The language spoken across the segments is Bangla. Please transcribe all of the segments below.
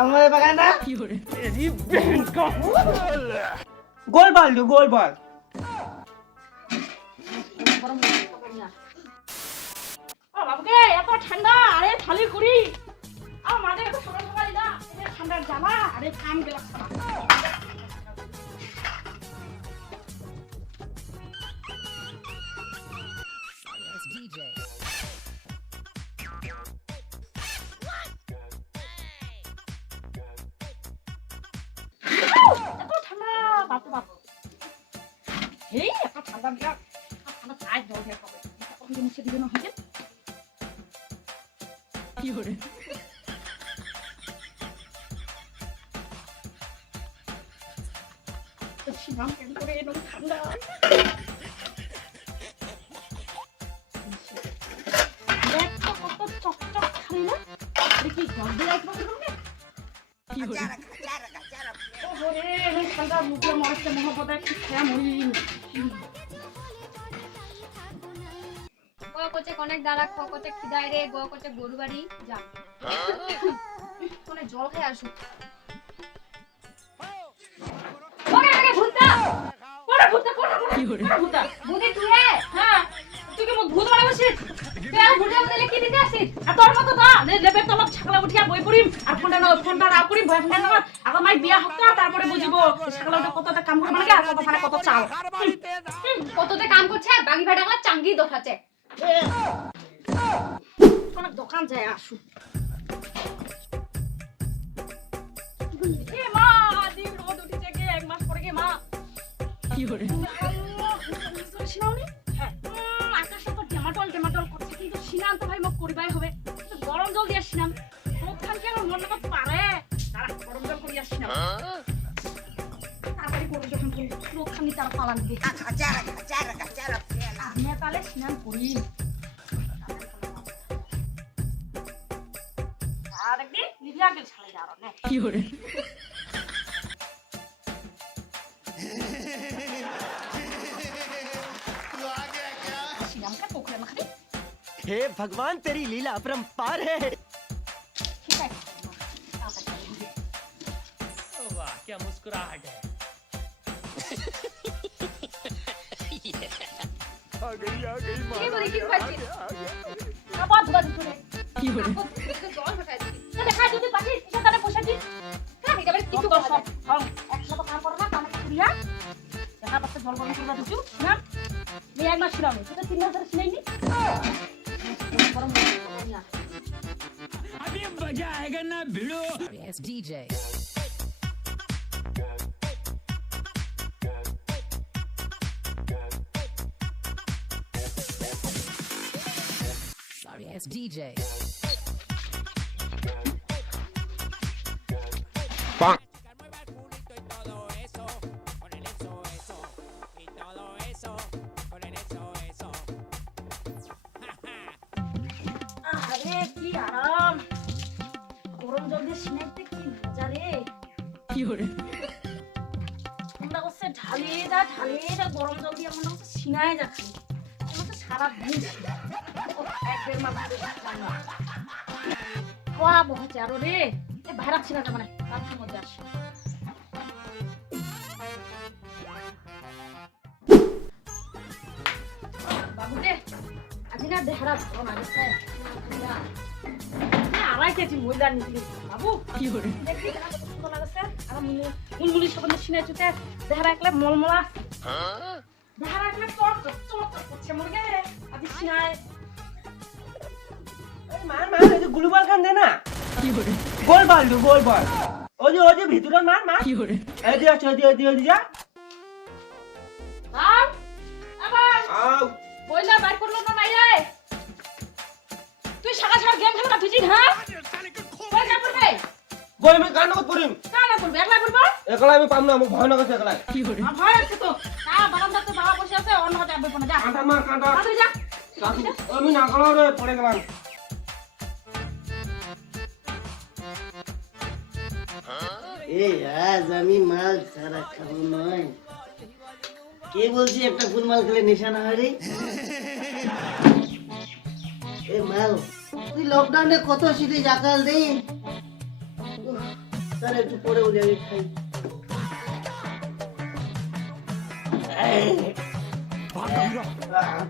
আমাদের বাগানটা গোল বল দু গোল বল বাবুকে এত ঠান্ডা আরে থালি করি মাঝে এত সকাল সকাল না ঠান্ডার জ্বালা আরে কাম গেল DJ. এত ঠান্ডা বাপু বাপু এই এত ঠান্ডা বিরাট ঠান্ডা চাই জল দিয়ে খাবে ওকে মুছে দিবে না হয়ে কি হরে সিনাম কেন করে এরকম ঠান্ডা কত চকচক খালি না দেখি জল দিয়ে রাখবো কি হরে ওরে এই ঠান্ডা মুখে মরছে মহাপদে খেয়া মরি ক কোচে অনেক দাঁড়া খ কোচে খিদাই রে গ কোচে গরু বাড়ি যা কোনে জল খেয়ে আসুক ওরে আগে ভূতটা কি হরে ভূতা ভূতি তুই রে হ্যাঁ তুই কি মুখ ভূত বানাবছিস তুই আর ভূতের মধ্যে কি দিতে আসিস আর তোর মতো তো লেপের তলত ছাগলা উঠিয়া বই পড়িম আর ফোনটা না করিম ভয় ফোনটা না আগে মাই বিয়া হক তারপরে বুঝিব ছাগলাটা কতটা কাম করবে নাকি আর কত ফানে কত চাও কততে কাম করছে বাগি ভাই ডাকলা চাঙ্গি দোখাচ্ছে অনেক দোকান যায় আসু এ মা দিন রোদ উঠেছে গে এক মাস পরে গে মা কি হরে শিনাওনি হ্যাঁ আকাশে তো টেমাটল করছে কিন্তু শিনান তো ভাই মোক করিবাই হবে গরম জল দিয়ে শিনাম ওখান কি আমার মন না পারে তারা গরম জল করিয়া শিনাম তাড়াতাড়ি করে যখন করি ওখানে তার পালান দিবে নেপালে শিনান করি আর একদিন নিবিয়াকে ছাড়ে যাও না কি হরে শিনামকে পোখরে মাখি हे भगवान तेरी लीला अपरंपार है ঠিক আছে वाह क्या मुस्कुराहट है आ गई কি বলি কি খাচ্ছিস আবার ধোয়া দিতে কি হরে একটু জল ঢাকাইছি তাহলে খাই যদি পাচ্ছিস সেখানে বসে দিস হ্যাঁ এটা কিছু কিছু করছ কর একসাথে কাম করো না কাম করিয়া দেখা পাচ্ছে জল গরম করবা দিছু না এই এক মাস ছিলাম সেটা 3 মাস ধরে ছিলাইনি গরম না अभी मजा आएगा ना भिड़ो Yes, DJ. Sorry, yes, DJ. আরে কি আরাম গরম জল দিয়ে সিনাইতে কি মজা রে কি হরে আমরা হচ্ছে ঢালে দা গরম জল দিয়ে আমরা হচ্ছে সিনাই যা খাই আমরা তো সারা দিন এক দেড় মাস ধরে খাই না খাওয়া বহাচ্ছে আরো রে এ ভাইরাস ছিল না মানে তার কি মজা আসে বাবু রে আজি না দেহরা ভালো না গেছে আড়াই কেজি ময়দা নিয়ে বাবু কি হরে দেখি কত সুন্দর লাগছে আর মুলমুলি সবনে সিনে চুতে দেহরা একলে মলমলা দেহরা একলে চট করছে মুরগে আজি সিনায় मार ये गुलू बॉल खान देना কি হরে गोल बॉल दू गोल बॉल ओ जे ভিতরে মার কি হরে এই দি যা আও আবার আউ বইলা বাইর করলো না নাই রে তুই সারা সারা গেম খেলা তুই হ্যাঁ কই না পড়বে বই মে কান কত পড়িম কানা পড়বে একলা পড়বে একলা আমি পাম না আমি ভয় না করছে একলা কি হরে ভয় আছে তো না বারান্দাতে বাবা বসে আছে অন্য হাতে আবে কোনা যা কাঁটা মার কাঁটা তাড়াতাড়ি যা আমি না গলাও রে পড়ে গেলাম এই আজ আমি মাল ছাড়া খাবো নয় কে বলছি একটা ফুল মাল খেলে নেশা না হয় রে এ মাল তুই লকডাউনে কত শীতে জাকাল দে তাহলে একটু পরে বলি আমি খাই।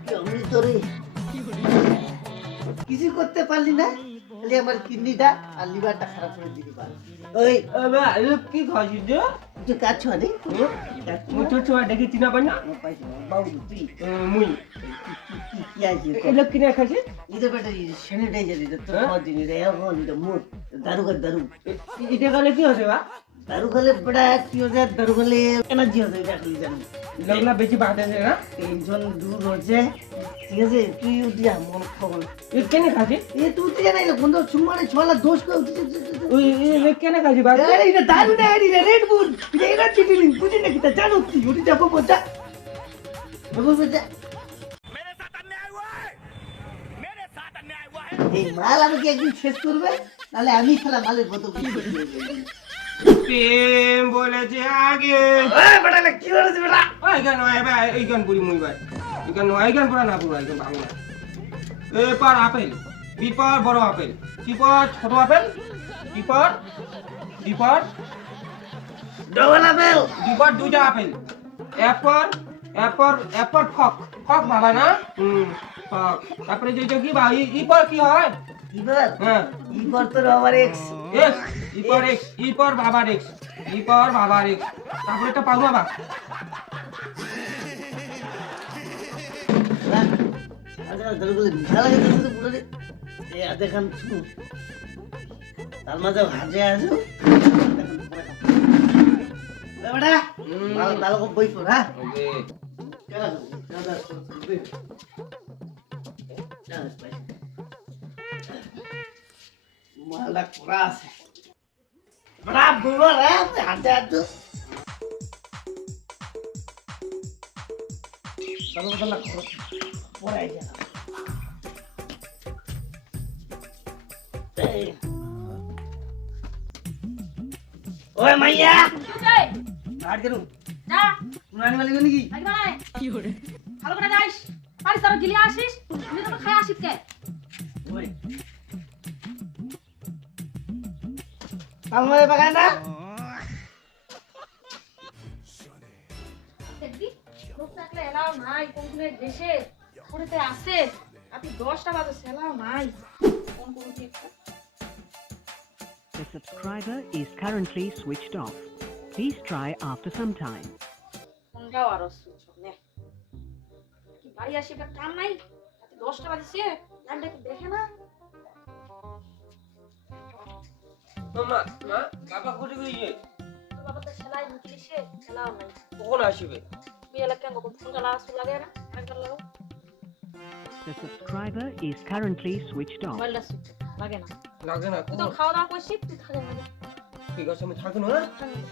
কি অমৃত রে, কিছু করতে পারলি না, খালি আমার কিডনিটা আর লিভারটা খারাপ করে দিতে পারলি। ওই এবা এ কি খাইছিস যে তুই কাজ ছ রে, মুই তো ছোয়া দেখি চিনা পাই না বাবু তুই মুই কি আছে এলো কিনে খাইছিস এটা বেটা স্যানিটাইজার, এটা তো খাওয়ার জিনিস, এখন এটা মোট দারু খাই দারু, এটা গেলে কি হবে বা দারু খেলে বেটা কি হচ্ছে, দারু খেলে এনার্জি হচ্ছে, এটা খালি জানি লগলা বেশি বাড়তে না টেনশন দূর হচ্ছে, ঠিক আছে তুই উঠিয়া মন খবর এ কেনে খাইছিস এ তুই উঠে জানাই না কোন সুমারে ছলা দোষ করে উঠে ওই এ কেনে খাইছিস বা এটা দারু না, এটা রেড বুল, এটা এনার্জি ড্রিঙ্ক, বুঝি না কি তা জানো তুই উঠে যাবো বোঝা বাবু বোঝা। এই মাল আমাকে একদিন শেষ করবে, তাহলে আমি খেলা মালের মতো প্রেম বলেছে আগে বেটা কি বলেছে বেটা, ওই গান নয় ভাই এই গান পুরি মুই ভাই এই গান নয় এই গান পুরা না পুরা এই গান ভালো না এ পার আপেল বি পার বড় আপেল সি পার ছোট আপেল ডি পার ডবল আপেল, ডি পার দুইটা আপেল এফ পার ফক বাবা না ফক তারপরে যে কি বা ই পার কি হয় এবার হ্যাঁ এবার তোর আমার এক্স এক্স ই পার বাবার এক্স তারপরে একটা পাবো বাবা আচ্ছা দলগুলো মিঠা লাগে তো পুরো রে এ দেখান শুন তার মাঝে হাজে আছো বেটা মাল ভালো করে বই পড়, হ্যাঁ ওকে মালটা করা আছে বেটা বইবার, হ্যাঁ হাজে আছো সর্বদলা পরে আইসা ওই মাইয়া যাই আর কেন যা পুরানি মালিক নাকি আগে বাড়ায় ভালো করে যাইস পারিস আর গিলি আসিস আমি তো খাই আসিস কে ওই আমারে বাগান না দেখবি লোক থাকলে এলাও নাই কোনগুলো দেশে পুরীতে আসে আপনি 10টা বাজে সেলাও নাই কোন কোন কি The subscriber is currently switched off. Please try after some time. কোনটাও R switch নে কি বাড়ি আসি বা কাম নাই আপনি 10টা বাজে লাইনটা কি দেখে না মামা বাবা কোথায় গিয়ে তোর বাবা তো সেলাই মুখলিছে সেলাও নাই কখন আসবে তুই এলাকা কখন ফোনটা লাগাস লাগে না একবার লাগাও The subscriber is currently switched off. মোবাইলটা সুইচ লাগে না লাগে না তুই তো খাওয়া দাওয়া করছিস তুই থাকে না ঠিক আছে আমি থাকবো না থাকে না